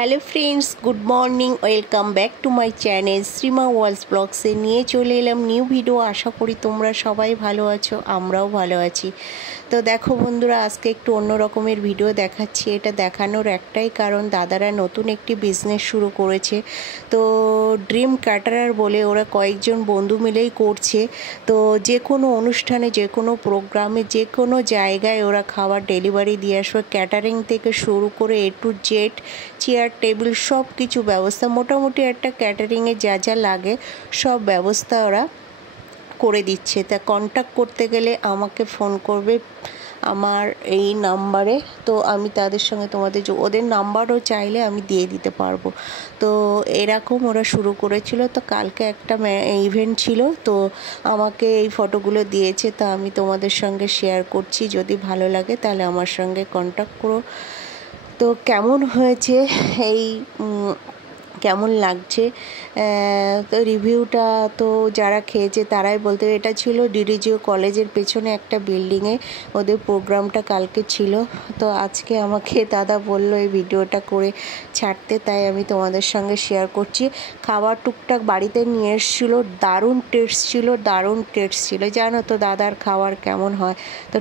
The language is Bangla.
Hello friends, good morning, welcome back to my channel Shrima worlds ব্লগসে নিয়ে চলে এলাম নিউ ভিডিও। আশা করি তোমরা সবাই ভালো আছো, আমরাও ভালো আছি। তো দেখো বন্ধুরা, আজকে একটু অন্য রকমের ভিডিও দেখাচ্ছি। এটা দেখানোর একটাই কারণ, দাদারা নতুন একটি বিজনেস শুরু করেছে। তো ড্রিম ক্যাটারার বলে ওরা কয়েকজন বন্ধু মিলেই করছে। তো যে কোনো অনুষ্ঠানে, যে কোনো প্রোগ্রামে, যে কোনো জায়গায় ওরা খাবার ডেলিভারি দিয়ে আসবে। ক্যাটারিং থেকে শুরু করে এ টু জেড, চেয়ার টেবিল সব কিছু ব্যবস্থা, মোটামুটি একটা ক্যাটারিংয়ে যা যা লাগে সব ব্যবস্থা ওরা করে দিচ্ছে। তা কন্ট্যাক্ট করতে গেলে আমাকে ফোন করবে আমার এই নাম্বারে। তো আমি তাদের সঙ্গে তোমাদের ওদের নাম্বারও চাইলে আমি দিয়ে দিতে পারবো। তো এরকম ওরা শুরু করেছিল। তো কালকে একটা ইভেন্ট ছিল, তো আমাকে এই ফটোগুলো দিয়েছে, তা আমি তোমাদের সঙ্গে শেয়ার করছি। যদি ভালো লাগে তাহলে আমার সঙ্গে কন্ট্যাক্ট করো। তো কেমন হয়েছে, এই কেমন লাগছে, তো রিভিউটা তো যারা খেয়েছে তারাই বলতে। এটা ছিল ডিডিজিও কলেজের পেছনে একটা বিল্ডিংয়ে ওদের প্রোগ্রামটা কালকে ছিল। তো আজকে আমাকে দাদা বলল এই ভিডিওটা করে ছাড়তে, তাই আমি তোমাদের সঙ্গে শেয়ার করছি। খাবার টুকটাক বাড়িতে নিয়ে এসেছিলো, দারুণ টেস্ট ছিল, দারুণ টেস্ট ছিল। জানো তো দাদার খাবার কেমন হয়। তো